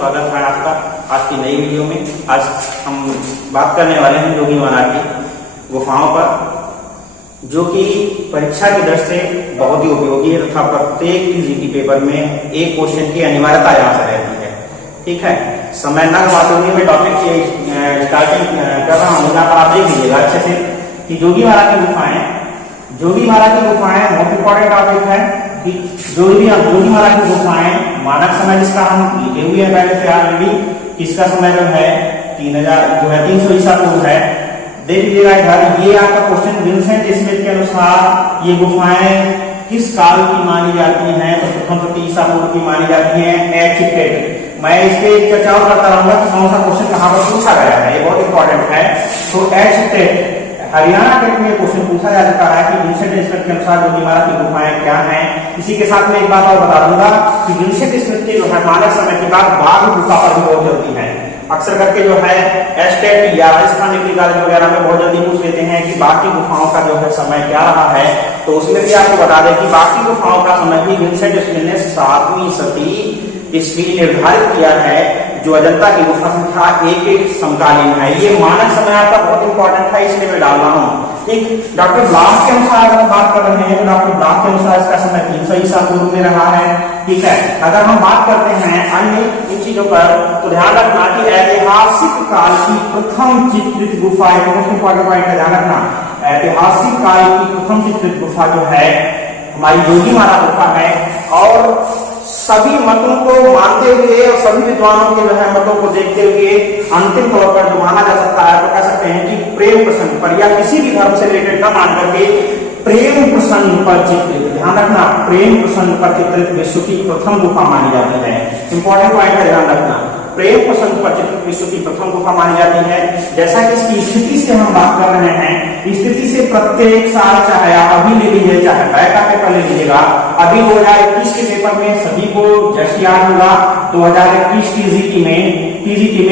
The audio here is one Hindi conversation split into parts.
स्वागत है आपका आज की नई वीडियो में। आज हम बात करने वाले हैं जोगी महाराज की गुफाओं पर, जो कि परीक्षा की दृष्टि से बहुत ही उपयोगी है तथा प्रत्येक जीके पेपर में एक क्वेश्चन की अनिवार्यता यहाँ से रहती है। ठीक है, समय न गवाते हुए मैं टॉपिक की स्टार्टिंग कर रहा हूँ। यहाँ पर आप देख लीजिएगा अच्छे से कि जोगी महाराज की गुफाएं, जोगी महाराज की गुफाएं मोस्ट इंपॉर्टेंट टॉपिक है। जोगी महाराज की गुफाएं मानक समय जिसका हम लिखे हुए हैं पहले से ऑलरेडी, किसका समय जो है 300 ईसा पूर्व है। देख लीजिएगा इधर, ये आपका क्वेश्चन विंसेंट स्मिथ के अनुसार ये गुफाएं किस काल की मानी जाती हैं? तो प्रथम शती ईसा पूर्व की मानी जाती हैं। एच मैं इस पे चर्चा करता रहूंगा कि कौन सा क्वेश्चन कहाँ पर पूछा गया है, ये बहुत इंपॉर्टेंट है। तो एच हरियाणा टेट में क्वेश्चन पूछा जा चुका है कि विंसेंट स्मिथ के अनुसार जोगी महाराज की गुफाएं क्या हैं। इसी के साथ में एक बात और बता दूंगा कि विंसेंट स्मिथ के जो है मानक समय के बाद बाघ गुफा पर भी बहुत जल्दी है। अक्सर करके जो है एस्टेट या राजस्थान डिग्री कॉलेज वगैरह में बहुत जल्दी पूछ लेते हैं कि बाकी गुफाओं का जो है समय क्या रहा है। तो उसमें भी आपको बता दें कि बाकी गुफाओं का समय भी विंसेंट स्मिथ ने 7वीं सदी ईस्वी निर्धारित किया है, जो अजंता की गुफा संख्या 1 समकालीन है। ये मानक समय आपका बहुत इंपॉर्टेंट है, इसलिए मैं डाल रहा हूँ। ठीक, डॉक्टर ब्लॉक के अनुसार अगर बात कर रहे हैं तो डॉक्टर ब्लॉक के अनुसार इसका समय 300 ईसा पूर्व में रहा है। ठीक है, अगर हम बात करते हैं अन्य इन चीजों पर तो ध्यान रखना कि ऐतिहासिक काल की प्रथम चित्रित गुफा, एक मोस्ट इंपॉर्टेंट पॉइंट है, ध्यान रखना। ऐतिहासिक काल की प्रथम चित्रित गुफा जो है हमारी जोगी महाराज गुफा है। और सभी मतों को मानते हुए और सभी विद्वानों के जो है मतों को देखते हुए अंतिम तौर पर जो माना जा सकता है तो कह सकते हैं कि प्रेम प्रसंग पर या किसी भी धर्म से रिलेटेड न मान करके प्रेम प्रसंग पर चित्रित, ध्यान रखना, प्रेम प्रसंग पर चित्रित विश्व की प्रथम गुफा मानी जाती है। इंपॉर्टेंट पॉइंट है, ध्यान रखना, प्रेम प्रसंग पर चित्रित विश्व की प्रथम गुफा मानी जाती है। जैसा कि इसकी स्थिति से हम बात कर रहे हैं, स्थिति से प्रत्येक साल, चाहे आप अभी ले लीजिए चाहे बैक का पेपर ले लीजिएगा, अभी 2021 के पेपर में सभी को जस्ट याद होगा 2021 टीजीटी में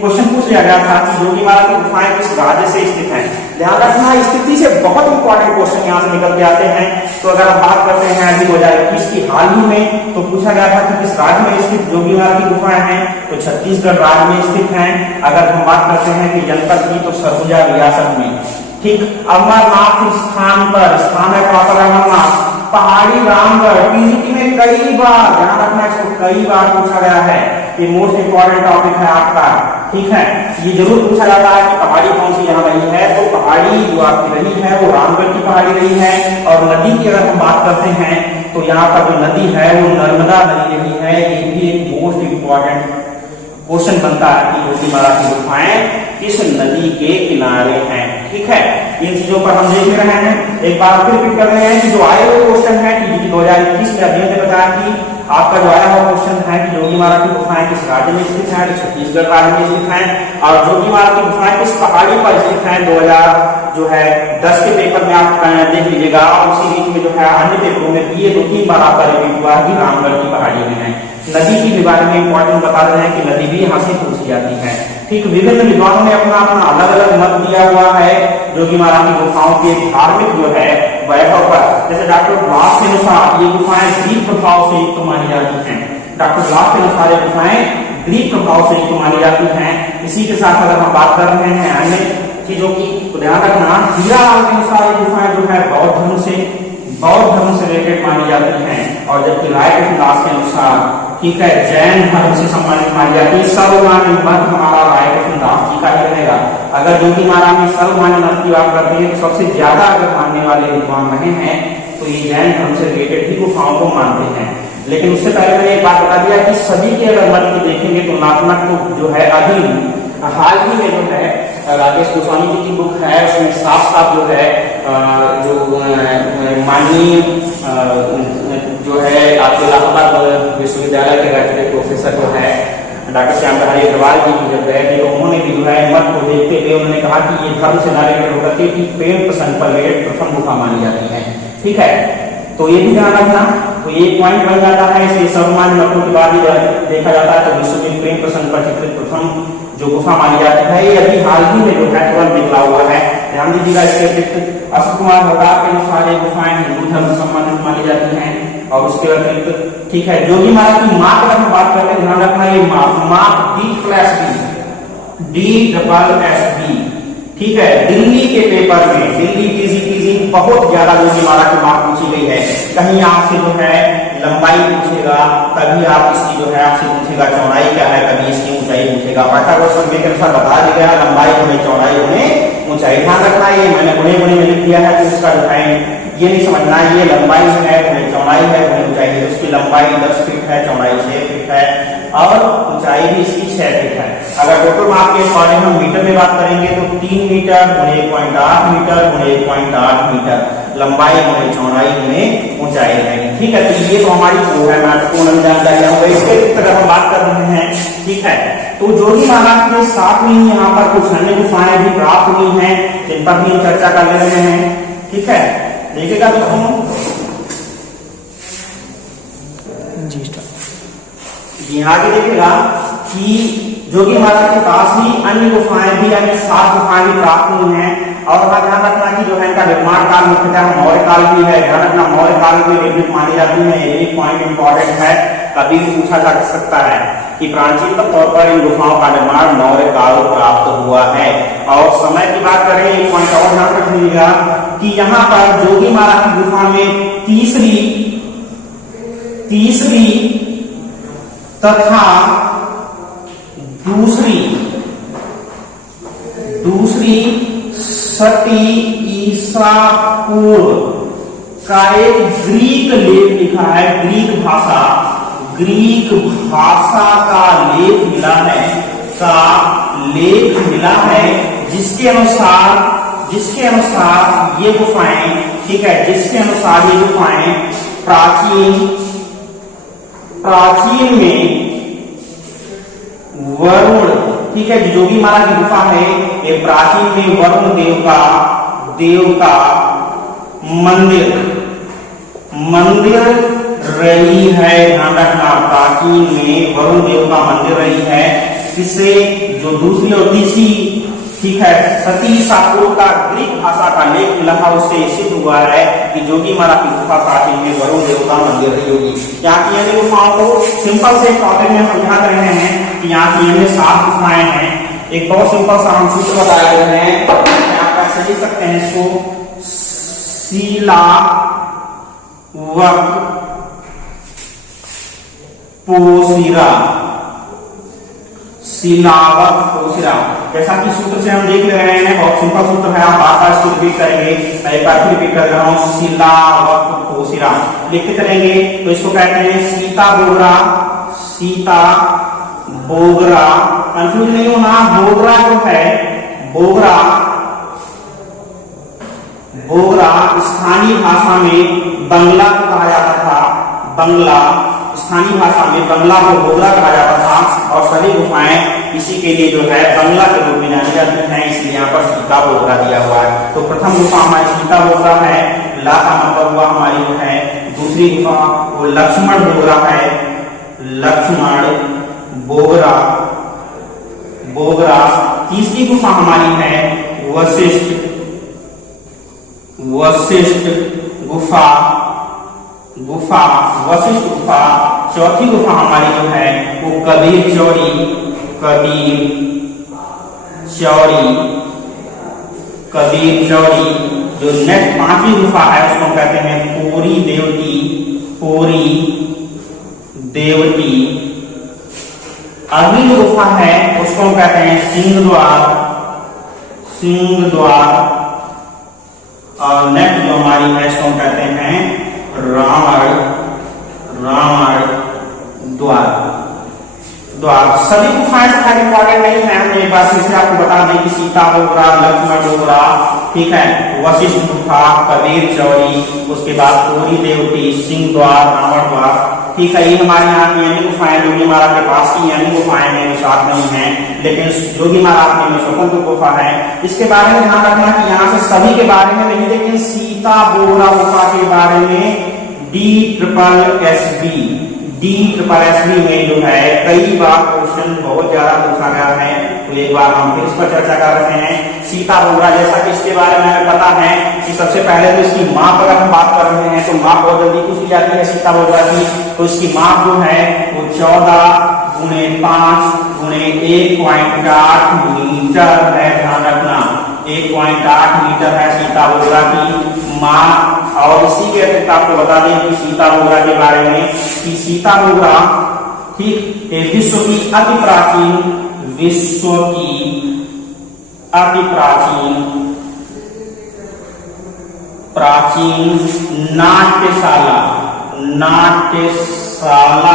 क्वेश्चन पूछ लिया गया था कि जोगी महाराज की गुफाएं किस राज्य से स्थित हैं। ध्यान रखना, स्थिति से बहुत इंपॉर्टेंट क्वेश्चन यहाँ से निकल के आते हैं। तो अगर हम बात करते हैं अभी 2021 की हाल ही में, तो पूछा गया था कि किस राज्य में स्थित जोगी महाराज की गुफाएं हैं, तो छत्तीसगढ़ राज्य में स्थित हैं। अगर हम बात करते हैं कि जनपद की, तो सरगुजा रियासत में। ठीक, अमरनाथ स्थान है प्रॉपर अमरनाथ, पहाड़ी रामगढ़ पीजीटी में कई बार, ध्यान रखना, इसको कई बार पूछा गया है। ये मोस्ट इंपॉर्टेंट टॉपिक है आपका। ठीक है, ये जरूर पूछा जाता है कि पहाड़ी कौन सी यहाँ रही है, तो पहाड़ी जो आपकी रही है वो रामगढ़ की पहाड़ी रही है। और नदी की अगर हम बात करते हैं तो यहाँ पर जो नदी है वो नर्मदा नदी रही है। ये भी एक मोस्ट इंपॉर्टेंट क्वेश्चन बनता है कि जोगी महाराज की गुफाएं किस नदी के किनारे हैं। ठीक है, इन चीजों पर हम देख रहे हैं। एक बार फिर रिपीट कर रहे हैं कि जो आए हुए क्वेश्चन है टीजीटी 2021 में अध्ययन ने बताया कि आपका जो आया हुआ क्वेश्चन है कि जोगी महाराज की गुफाएं किस राज्य में स्थित है, तो छत्तीसगढ़ राज्य में स्थित है। और जोगी महाराज की गुफाएं किस पहाड़ी पर स्थित है, 2010 के पेपर में आप देख लीजिएगा। और उसी बीच में जो है अन्य पेपरों में ये 2-3 बार आपका रिपीट हुआ कि रामगढ़ की पहाड़ी में है। नदी की बारे में इंपॉर्टेंट बता रहे हैं कि नदी भी यहाँ से पूछी जाती है। ठीक, विभिन्न विद्वानों ने अपना अपना अलग अलग मत दिया हुआ है जोगी महाराज की गुफाओं के धार्मिक जो है वैभव पर। जैसे डॉक्टर ब्लॉक के अनुसार ये गुफाएं ग्रीक प्रभाव से युक्त मानी जाती हैं। डॉक्टर ब्लॉक के अनुसार ये गुफाएं ग्रीक प्रभाव से युक्त मानी जाती हैं। इसी के साथ अगर हम बात कर रहे हैं अन्य चीजों की, तो ध्यान रखना, हीरालाल के अनुसार ये गुफाएं जो है बौद्ध धर्म से रिलेटेड मानी जाती हैं। और जबकि राय कृष्णदास के अनुसार, ठीक है, जैन धर्म से संबंधित मानी जाती है। सर्वमान्य मत हमारा राय कृष्णदास जी का ही रहेगा। अगर जोगी महाराज में सर्वमान्य मत की बात करते हैं तो सबसे ज्यादा अगर मानने वाले विद्वान रहे हैं तो ये जैन धर्म से रिलेटेड ही गुफाओं को मानते हैं। लेकिन उससे पहले मैंने एक बात बता दिया कि सभी के अगर मत को देखेंगे तो नाथनक को जो है अभी हाल ही में जो है राकेश गोस्वामी जी की बुक है, उसमें साफ साफ जो है जो माननीय जो है आपके इलाहाबाद विश्वविद्यालय के राज्य प्रोफेसर जो है डॉक्टर श्याम बिहारी अग्रवाल जी की जब गए थे तो उन्होंने भी जो है मत को देखते हुए उन्होंने कहा कि ये धर्म से न रिलेटेड होकर के प्रेम प्रसंग पर रिलेटेड प्रथम गुफा मानी जाती है। ठीक है, तो ये भी ध्यान रखना। तो ये पॉइंट बन जाता है। इसलिए सर्वमान्य मतों के बाद ही देखा जाता है तो विश्व में प्रेम प्रसंग पर चित्रित प्रथम जो गुफा मानी जाती है ये अभी हाल ही में जो है तुरंत निकला हुआ है। ध्यान दीजिएगा। इसके अतिरिक्त अशोक कुमार भगत के अनुसार ये गुफाएं हिंदू धर्म से संबंधित मानी जाती हैं। और उसके अतिरिक्त ठीक है जोगी महाराज की माँ की हम बात करते हैं, ध्यान रखना ये माँ D+SB, ठीक है। दिल्ली के पेपर में, दिल्ली टीजी बहुत ज्यादा जोगी महाराज की मार्क पूछी गई है। कहीं आपसे जो है लंबाई पूछेगा, कभी आप इसकी जो है आपसे पूछेगा चौड़ाई क्या है, कभी इसकी ऊंचाई पूछेगा। पाठ्यक्रम सर्वे के अनुसार बता दिया गया लंबाई गुणे चौड़ाई गुणे ऊंचाई। ध्यान रखना ये मैंने गुणे में लिख दिया है, तो इसका जो है ये नहीं समझना ये लंबाई है गुणे चौड़ाई है गुणे ऊंचाई है। उसकी लंबाई 10 फीट है, चौड़ाई 6 फीट है और ऊंचाई भी इसकी 6 फीट है। अगर टोटल माप के अकॉर्डिंग हम मीटर में बात करेंगे तो 3 मीटर गुणे 1.8 मीटर गुणे 1.8 मीटर लंबाई गुणे चौड़ाई गुणे ऊंचाई रहेगी, ठीक है। तो ये तो हमारी जो है महत्वपूर्ण जानकारी है। इसके अगर हम बात कर रहे हैं, ठीक है, तो जोगी महाराज के साथ में यहाँ पर कुछ अन्य गुफाएं भी प्राप्त हुई हैं, जिन पर भी हम चर्चा कर ले रहे हैं, ठीक है। देखिएगा दोस्तों जी, आगे देखिएगा कि जोगी महाराज के पास ही अन्य गुफाएं भी, अन्य 7 गुफाएं भी प्राप्त हुई हैं। और वहां ध्यान रखना कि जो है इनका निर्माण काल मुख्यतः मौर्य काल भी है। ध्यान रखना मौर्य काल में निर्मित मानी जाती है। ये भी पॉइंट इंपॉर्टेंट है, कभी भी पूछा जा सकता है कि प्राचीन तौर पर इन गुफाओं का निर्माण मौर्य काल प्राप्त हुआ है। और समय की बात करें, एक पॉइंट और ध्यान रख लीजिएगा कि यहाँ पर जोगी महाराज की गुफा में तीसरी तथा दूसरी सती ईसा पूर्व का एक ग्रीक लेख लिखा है। ग्रीक भाषा का लेख मिला है, जिसके अनुसार ये गुफाएं, ठीक है, जिसके अनुसार ये गुफाएं प्राचीन में वरुण, ठीक है, जोगी महाराज की गुफा है, ये प्राचीन में वरुण देव का मंदिर रही है। ध्यान रखना प्राचीन में वरुण देव का मंदिर रही है। इससे जो दूसरी और तीसरी, ठीक है, सती ईसापुर का ग्रीक भाषा का लेख मिला था, उससे सिद्ध हुआ है कि जोगी महाराज की गुफा प्राचीन में वरुण देव का मंदिर रही होगी। यहाँ की अन्य गुफाओं को सिंपल से टॉपिक में समझा रहे हैं कि यहाँ की अन्य 7 गुफाएं हैं। एक बहुत सिंपल सा हम सूत्र बताए गए हैं, यहाँ पर समझ सकते हैं इसको। शिलावक पोशिरा, जैसा कि सूत्र से हम देख रहे हैं, बहुत सिंपल सूत्र है, आप बार-बार इसको रिपीट करेंगे। मैं एक बार फिर रिपीट कर रहा हूँ, शिलावक पोशिरा लिखते चलेंगे। तो इसको कहते हैं सीता बोगरा, कंफ्यूज नहीं होना। बोगरा जो है, बोगरा स्थानीय भाषा में बंगला को कहा जाता था। स्थानीय भाषा में बंगला को बोगरा कहा जाता था। और सभी गुफाएं इसी के लिए जो है बंगला के रूप में जानी जाती हैं, इसलिए यहाँ पर सीता बोगरा दिया हुआ है। तो प्रथम गुफा हमारी सीता बोगरा है, ला का मतलब हुआ हमारी जो है। दूसरी गुफा वो लक्ष्मण बोगरा है, लक्ष्मण बोगरा। तीसरी गुफा हमारी है वशिष्ठ गुफा। चौथी गुफा हमारी जो है वो कबीर चौड़ी। जो नेक्स्ट 5वीं गुफा है उसको कहते हैं पोरी देवटी। अगली जो गुफा है उसको कहते हैं सिंह द्वार। और नेक्स्ट जो हमारी है इसको कहते हैं रावण द्वार। सभी गुफाएं इंपॉर्टेंट नहीं है, हम एक बार फिर से आपको बता दें कि सीता बोगरा, लक्ष्मण बोगरा, ठीक है, वशिष्ठ गुफा, कबीर चौड़ी, उसके बाद पूरी देवटी, सिंह द्वार, रावण द्वार, ठीक है। ये हमारे यहाँ की अन्य गुफाएं जोगी महाराज के पास की अन्य गुफाएं हैं जो साथ नहीं है, लेकिन जोगी महाराज में स्वतंत्र गुफा है। इसके बारे में ध्यान रखना कि यहाँ से सभी के बारे में नहीं, लेकिन सीता बोगरा गुफा के बारे में DSSB में जो है कई बार क्वेश्चन बहुत ज्यादा पूछा गया है। तो एक बार हम फिर इस पर चर्चा कर रहे हैं। सीता बोगरा, जैसा कि इसके बारे में हमें पता है कि सबसे पहले तो इसकी माँ पर हम बात कर रहे हैं तो माँ बहुत जल्दी पूछ ली जाती है सीता बोगरा की। तो इसकी माँ जो है वो 14 × 5 × 1.8 मीटर है। ध्यान रखना 1.8 मीटर है सीता बोगरा की माँ। और इसी के अतिरिक्त आपको बता दें कि सीता बोगरा के बारे में कि सीता बोगरा ठीक विश्व की अति प्राचीन नाट्यशाला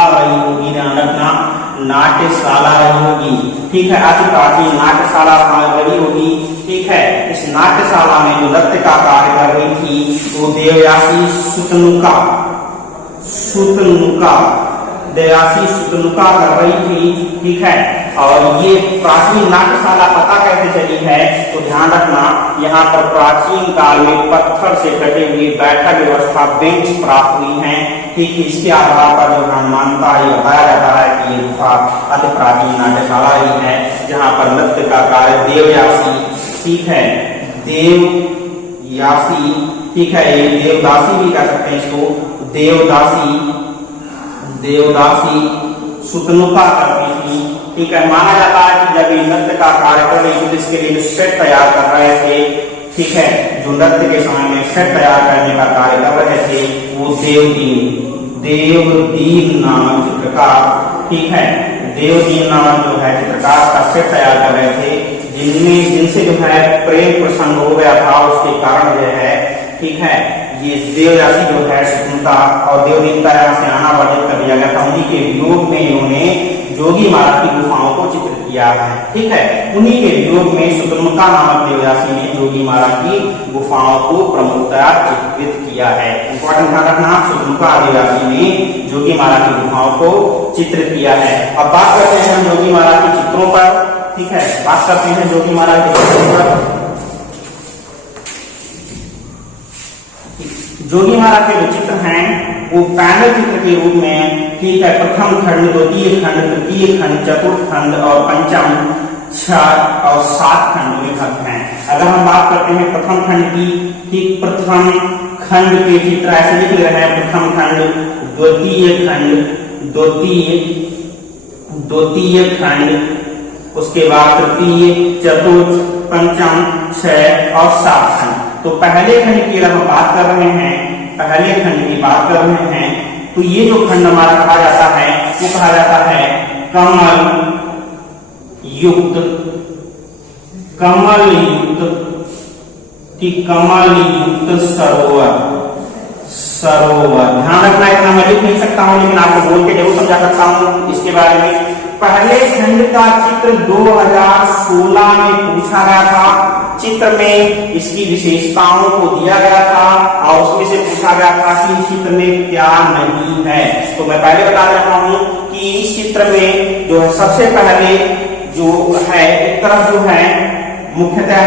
रही होगी। ध्यान रखना नाट्यशाला रही होगी, ठीक है। अति प्राचीन नाट्यशाला रही होगी, ठीक है। इस नाट्यशाला में जो नृत्य का कार्य कर रही थी वो देवयासी सुतनुका कर रही थी, ठीक है। और ये प्राचीन नाट्यशाला पता कैसे चली है तो ध्यान रखना यहाँ पर प्राचीन काल में पत्थर से कटे हुए बैठक व्यवस्था बेंच प्राप्त हुई है, ठीक है। इसके आधार पर जो हम मानता है बताया जाता है कि ये गुफा अति प्राचीन नाट्यशाला ही है जहाँ पर नृत्य का कार्य देवयासी, ठीक है, देवयासी, ठीक है। ये देवदासी भी कह सकते हैं इसको, देवदासी सुतनुका करती थी, ठीक है। माना जाता है कि जब ये नृत्य का कार्य कर रही थी तो इसके लिए सेट तैयार कर रहे थे, ठीक है। जो नृत्य के समय में सेट तैयार करने का कार्य कर रहे थे वो देवदीन नामक चित्रकार, ठीक है, देवदीन नामक जो है चित्रकार का सेट तैयार कर रहे थे जिनसे जो है प्रेम प्रसंग हो गया था। उसके कारण जो है, ठीक है, ये देवदासी जो है सुतनुका और देवदीनता से आना वर्जित कर दिया गया था। उन्हीं के वियोग में इन्होंने जोगी महाराज की गुफाओं को चित्रित किया है, ठीक है। उन्हीं के वियोग में सुतनुका नामक देवदासी ने जोगी महाराज की गुफाओं को प्रमुखतया चित्रित किया है। इंपॉर्टेंट ध्यान रखना, सुतनुका देवदासी ने जोगी महाराज की गुफाओं को चित्रित किया है। अब बात करते हैं हम जोगी महाराज के चित्रों पर, ठीक है। बात करते हैं जोगी महाराज के चित्रों पर। जोगी महाराज के जो चित्र हैं वो पैनल चित्र के रूप में, ठीक है, प्रथम खंड, द्वितीय खंड, तृतीय खंड, चतुर्थ खंड और पंचम, 6 और 7 खंड में विभक्त हैं। अगर हम बात करते हैं प्रथम खंड की, ठीक, प्रथम खंड के चित्र ऐसे लिख रहे हैं, प्रथम खंड, द्वितीय खंड, द्वितीय खंड, उसके बाद तृतीय, चतुर्थ, पंचम, 6 और 7 खंड। तो पहले खंड की अगर हम बात कर रहे हैं, पहले खंड की बात कर रहे हैं तो ये जो खंड हमारा कहा जाता है वो कहा जाता है कमल युक्त, सरोवर। ध्यान रखना, इतना मैं लिख नहीं सकता हूं लेकिन आपको बोल के जरूर समझा सकता हूं इसके बारे में। पहले खंड का चित्र 2016 में पूछा गया था। चित्र में इसकी विशेषताओं को दिया गया था और उसमें से पूछा गया था कि इस चित्र में क्या नहीं है। तो मैं पहले बता रहा हूं कि इस चित्र में जो है सबसे पहले जो है एक तरफ जो है मुख्यतः,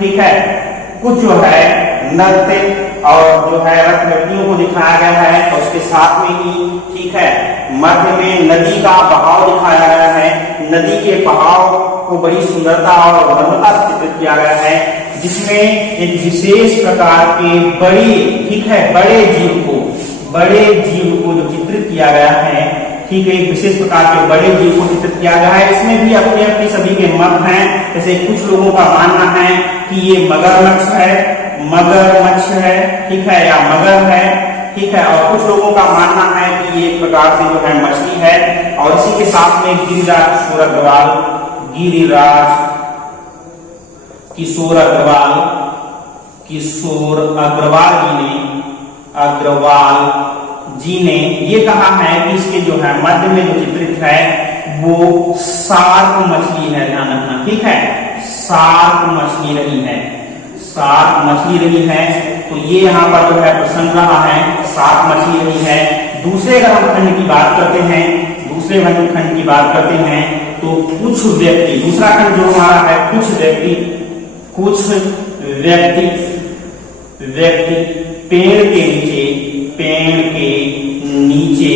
ठीक है, कुछ जो है नृत्य और जो है रथ लड़कियों को दिखाया गया है और उसके साथ में ही, ठीक है, मध्य में नदी का बहाव दिखाया गया है। नदी के बहाव को बड़ी सुंदरता और नम्रता से चित्रित किया गया है, जिसमें एक विशेष प्रकार के बड़ी, ठीक है, बड़े जीव को जो चित्रित किया गया है, ठीक है, एक विशेष प्रकार के बड़े जीव को चित्रित किया गया है। इसमें भी अपने अपने सभी के मत हैं। जैसे कुछ लोगों का मानना है कि ये मगरमच्छ है, ठीक है, या मगर है, ठीक है, और कुछ लोगों का मानना है कि ये एक प्रकार से जो है मछली है। और इसी के साथ में गिरिराज किशोर अग्रवाल जी ने ये कहा है कि इसके जो है मध्य में जो चित्रित है वो शार्क मछली है। ध्यान रखना, ठीक है, शार्क मछली रही है। तो ये यहाँ पर जो है प्रसंग रहा है, शार्क मछली रही है। दूसरे अगर हम खंड की बात करते हैं, तो कुछ व्यक्ति, दूसरा खंड जो हमारा है, कुछ व्यक्ति पेड़ के नीचे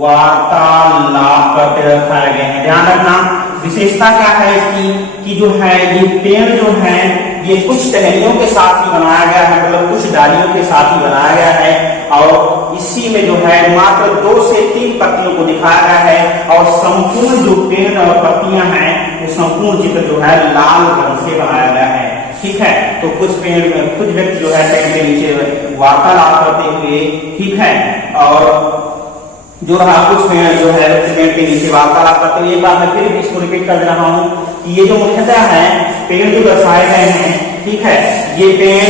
वार्तालाप करते रखाए गए हैं। ध्यान रखना विशेषता क्या है इसकी कि जो है ये पेड़ जो है ये कुछ टहनियों के साथ ही बनाया गया है, मतलब कुछ डालियों के साथ ही बनाया गया है और इसी में जो है मात्र 2 से 3 पत्तियों को दिखाया गया है और संपूर्ण जो पेड़ और पत्तियां हैं वो संपूर्ण चित्र जो है लाल रंग से बनाया गया है। ठीक है, तो कुछ पेड़ में कुछ व्यक्ति जो है पेड़ के नीचे वार्तालाप करते हुए, ठीक है, और जो रहा कुछ पेड़ जो है पेड़ के नीचे वार्तालाप करते हुए। एक बार मैं फिर इसको रिपीट कर रहा हूँ कि ये जो मुख्यतः है पेड़ जो दर्शाए गए हैं, ठीक है, ये पेड़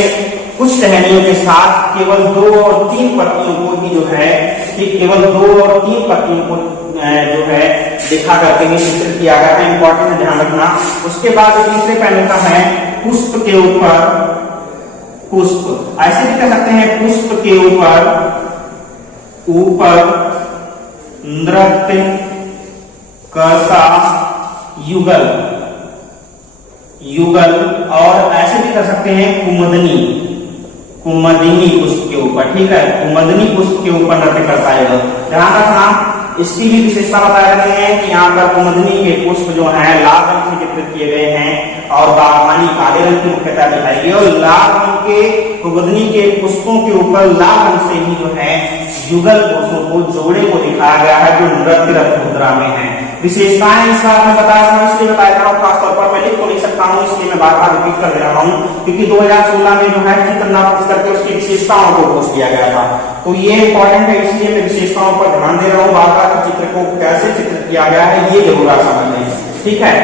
कुछ टहनियों के साथ केवल 2 और 3 पत्तियों को ही जो है, ठीक, केवल 2 और 3 पत्तियों को जो है दिखा करके ही चित्र किया गया है। इंपॉर्टेंट है, ध्यान रखना। उसके बाद तीसरे पैनल का है पुष्प के ऊपर पुष्प, ऐसे भी कह सकते हैं पुष्प के ऊपर नृत्य करता युगल, और ऐसे भी कर सकते हैं कुमुदिनी पुष्प के ऊपर, ठीक है, कुमुदिनी पुष्प के ऊपर नृत्य करता है। ध्यान रखना इसकी भी विशेषता बता रहे हैं कि यहाँ पर कुमुदिनी के पुष्प जो है लाल रंग से चित्रित किए गए हैं और बागवानी काले रंग की मुख्यता दिखाई गई और लाल रंग के कुमुदिनी के पुष्पों के ऊपर लाल रंग से ही जो है युगल पुष्पों को जोड़े को दिखाया गया है जो नृत्यरत मुद्रा में है। विशेषताएं इस बात में बता रहा हूँ, इसलिए बताया रहा हूँ, खासतौर पर मैं लिख तो नहीं सकता हूँ, इसलिए मैं बार-बार रिपीट कर रहा हूँ क्योंकि 2016 में जो है चित्र नाप करके उसकी विशेषताओं को पोस्ट किया गया था, तो ये इंपॉर्टेंट है, इसलिए मैं विशेषताओं पर ध्यान दे रहा हूँ। बार-बार चित्र को कैसे चित्रित किया गया है ये जरूर आप समझ लें। ठीक है,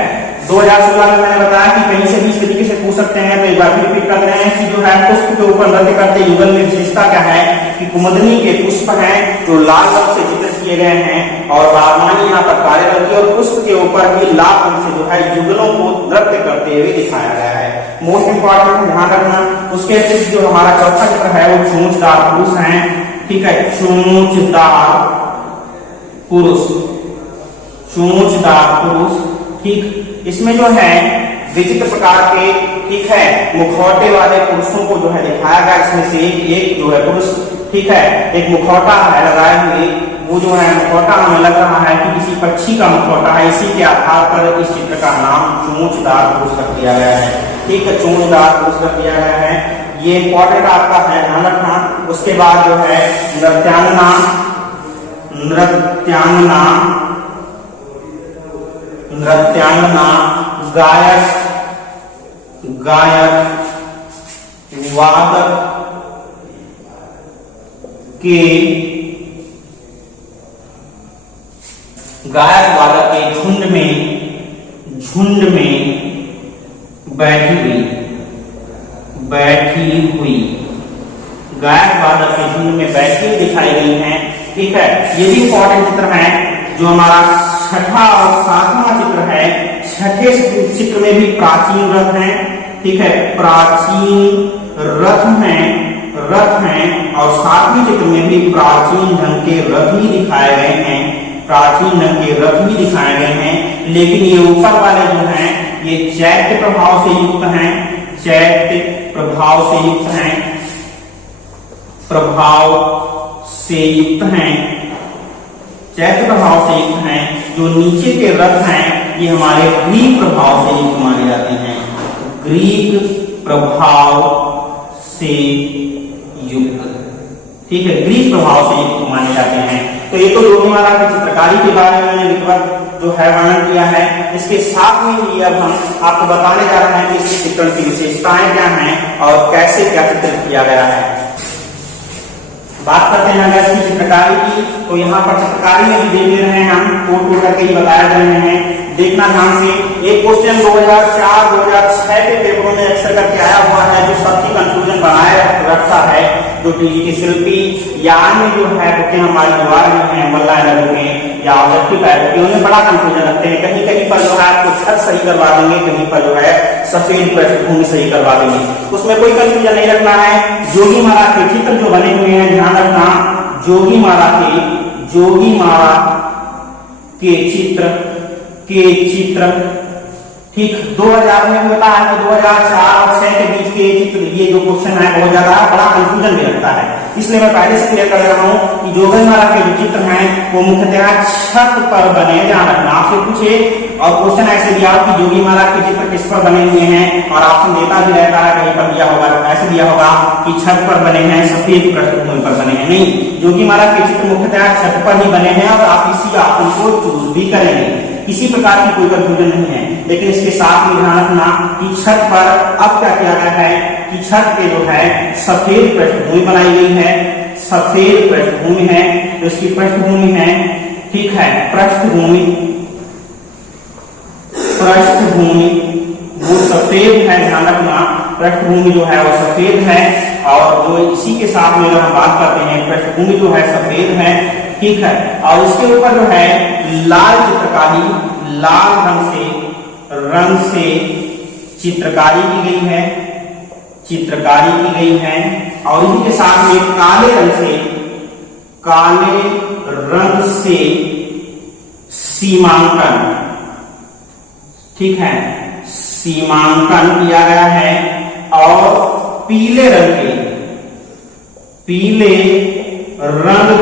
2016 में मैंने बताया कि कहीं से भी इस तरीके से पूछ सकते हैं, तो एक बार फिर रिपीट कर रहे हैं कि जो है पुष्प के ऊपर नृत्य करते युगल में विशेषता क्या है कि कुमुदिनी के पुष्प हैं जो लाल रंग से चित्रित किए गए हैं और बागवानी यहाँ पर काले रंग की और पुष्प के ऊपर भी लाल रंग से जो है युगलों को नृत्य करते हुए दिखाया गया है। मोस्ट इंपॉर्टेंट ध्यान रखना। उसके अतिरिक्त जो हमारा चौथा चित्र है वो चोंचदार पुरुष है। ठीक है, चोंचदार पुरुष, ठीक, इसमें जो है विचित्र प्रकार के, ठीक है, मुखौटे वाले पुरुषों को जो है दिखाया गया। इसमें से एक जो है पुरुष, ठीक है, एक मुखौटा है लगाए हुए, वो जो है मुखौटा हमें लग रहा है कि किसी पक्षी का मुखौटा है, इसी के आधार पर इस चित्र का नाम चोंचदार पुरुष रख दिया गया है। ठीक है, चोंचदार पुरुष रख दिया गया है, ये इंपॉर्टेंट आपका है, ध्यान रखना। उसके बाद जो है नृत्यांगना गायक वादक के झुंड में बैठी हुई गायक वादक के झुंड में बैठी हुई दिखाई गई हैं। ठीक है, ये भी इंपॉर्टेंट चित्र है। जो हमारा छठा और सातवां चित्र है, छठे चित्र में भी प्राचीन रथ हैं। ठीक है, प्राचीन रथ हैं और सातवें चित्र में भी प्राचीन ढंग के रथ ही दिखाए गए हैं। लेकिन ये ऊपर वाले जो हैं ये चैत्य प्रभाव से युक्त हैं, चैत्य प्रभाव से युक्त हैं। जो नीचे के रथ हैं ये हमारे ग्रीक प्रभाव से युक्त माने जाते हैं, ठीक है, ग्रीक प्रभाव से युक्त माने जाते हैं। तो ये तो जोगीमारा की चित्रकारी के बारे में मैंने विधिवत जो है वर्णन किया है। इसके साथ में ही अब हम आपको बताने जा रहे हैं कि इस चित्रण की विशेषताएं क्या हैं और कैसे क्या चित्रित किया गया है। बात करते हैं अगर इसकी चित्रकारी की, तो यहाँ पर चित्रकारी में भी देख ले रहे हैं हम, कोट करके ही बताया जा रहे हैं। देखना ध्यान से, एक क्वेश्चन 2004-2006 के पेपरों में अक्सर करके आया हुआ है, जो सबकी कंफ्यूजन बनाए रखता है, जो टीजी की शिल्पी या अन्य जो है बुकें हमारी दीवार में है, मल्ला बुकें या ऑब्जेक्टिव है, उनमें बड़ा कंफ्यूजन रखते हैं। कहीं कहीं पर जो है आपको छत सही करवा देंगे, कहीं पर जो है सफेद पृष्ठभूमि सही करवा देंगे, उसमें कोई कंफ्यूजन नहीं रखना है। जोगीमारा के चित्र जो बने हुए हैं, ध्यान रखना, जोगीमारा के चित्र, ठीक, 2000 में होता है कि 2004 और 6 के बीच के चित्र, ये जो क्वेश्चन है बहुत ज्यादा बड़ा कंफ्यूजन भी रखता है। इसलिए मैं पहले से क्लियर कर रहा हूँ कि जोगी महाराज के जो चित्र हैं वो मुख्यतः छत पर बने, ध्यान रखना। आपसे पूछे और क्वेश्चन ऐसे दिया कि जोगी महाराज के चित्र किस पर बने हुए हैं, और ऑप्शन देता भी रहता है, कहीं पर दिया होगा ऐसे दिया होगा कि छत पर बने हैं, सफेद पृष्ठभूमि पर बने हैं। नहीं, जोगी महाराज के चित्र मुख्यतः छत पर ही बने हैं और आप इसी ऑप्शन को चूज भी करेंगे, किसी प्रकार की कोई कंफ्यूजन नहीं है। लेकिन इसके साथ में ध्यान रखना कि छत पर अब क्या किया गया है कि छत के जो है सफेद पृष्ठभूमि बनाई गई है, सफेद पृष्ठभूमि है, तो इसकी पृष्ठभूमि है, ठीक है, पृष्ठभूमि वो सफेद है, ध्यान रखना, पृष्ठभूमि जो है वो सफेद है। और जो इसी के साथ में अगर हम बात करते हैं, पृष्ठभूमि जो है सफेद है, ठीक है, और इसके ऊपर जो है लाल चित्रकारी, लाल रंग से चित्रकारी की गई है, चित्रकारी की गई है। और इसी के साथ में काले रंग से सीमांकन, ठीक है, सीमांकन किया गया है। और पीले रंग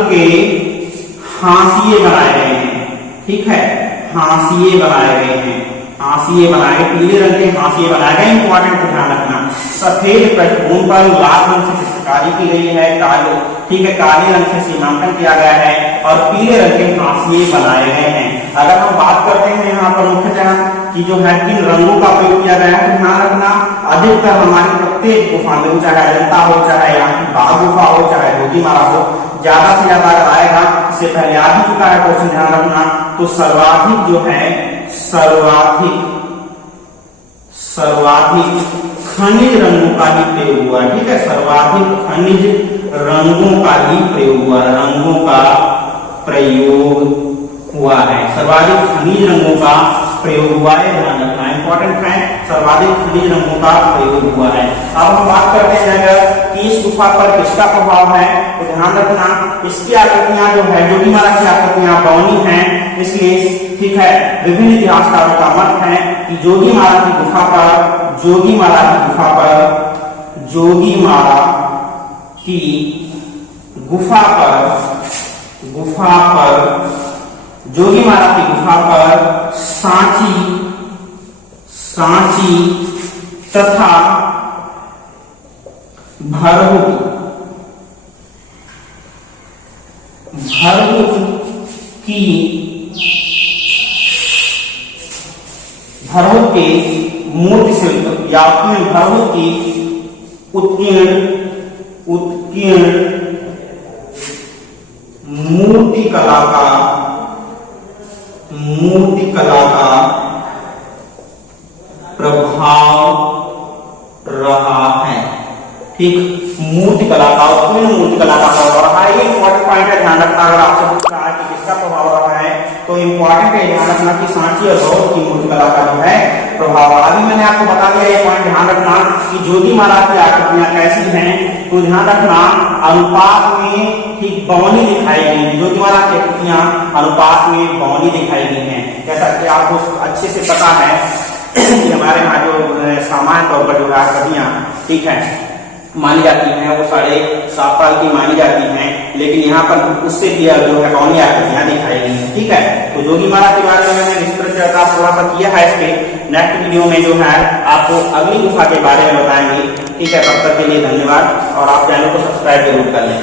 के हाशिए बनाए गए हैं, ठीक है, हाशिए बनाए गए हैं, हाशिए बनाए गए, पीले रंग के हाशिए बनाए गए। इंपॉर्टेंट को ध्यान रखना, सफेद पृष्ठभूमि पर लाल रंग से चित्रकारी की गई है, काले, ठीक है, काले रंग से सीमांकन किया गया है और पीले रंग के हाशिए बनाए गए हैं। अगर हम बात करते हैं यहाँ पर मुख्यतः कि जो है किन रंगों का प्रयोग किया गया है, तो ध्यान रखना अधिकतर हमारी प्रत्येक गुफा में, चाहे अजंता हो, चाहे यहाँ की बाघ गुफा हो, चाहे जोगी महाराज हो, ज्यादा से ज्यादा अगर आएगा, इससे पहले आ भी चुका है क्वेश्चन, ध्यान रखना, तो सर्वाधिक जो है सर्वाधिक खनिज रंगों का ही प्रयोग हुआ, ठीक है, सर्वाधिक खनिज रंगों का ही प्रयोग हुआ, रंगों का प्रयोग हुआ है, सर्वाधिक खनिज रंगों का प्रयोग हुआ है, ध्यान रखना, इंपॉर्टेंट है, सर्वाधिक खनिज रंगों का प्रयोग हुआ है। अब हम बात करते हैं कि इस गुफा पर किसका प्रभाव है, तो ध्यान रखना इसकी आकृतियां जो है, जोगी महाराज की आकृतियां बौनी हैं, इसलिए ठीक है, विभिन्न इतिहासकारों का मत है कि जोगी महाराज की गुफा पर, जोगी महाराज की गुफा पर, जोगी महाराज की गुफा पर, जोगी महाराज की गुफा पर सांची तथा भरहुत के मूर्ति शिल्प या भरहुत की उत्कीर्ण मूर्ति कला का प्रभाव रहा है, ठीक, मूर्ति कला का, मूर्ति कला का प्रभाव रहा है। ये इंपॉर्टेंट पॉइंट है, ध्यान रखना। अगर आपसे पूछा है कि किसका प्रभाव रहा है, तो इंपॉर्टेंट है ध्यान रखना कि सांची और बौद्ध की मूर्ति कला का जो है प्रभाव। अभी मैंने आपको बता दिया ये पॉइंट, ध्यान रखना कि जोगी महाराज की आकृतियां कैसी हैं, तो ध्यान रखना अनुपात में ठीक बौनी दिखाई गई है, जोगी महाराज की आकृतियां अनुपात में बौनी दिखाई गई हैं। जैसा कि आपको अच्छे से पता है कि हमारे यहाँ जो सामान्य तौर पर जो है आकृतियां, ठीक है, मानी जाती हैं, वो 7.5 साल की मानी जाती हैं, लेकिन यहाँ पर उससे भी जो है बौनी आकृतियां दिखाई गई हैं, ठीक है। तो जोगी महाराज के बारे में मैंने विस्तृत चर्चा थोड़ा सा किया है, इसके नेक्स्ट वीडियो में जो है आपको अगली गुफा के बारे में बताएंगे, ठीक है। तब तक के लिए धन्यवाद और आप चैनल को सब्सक्राइब जरूर कर लें।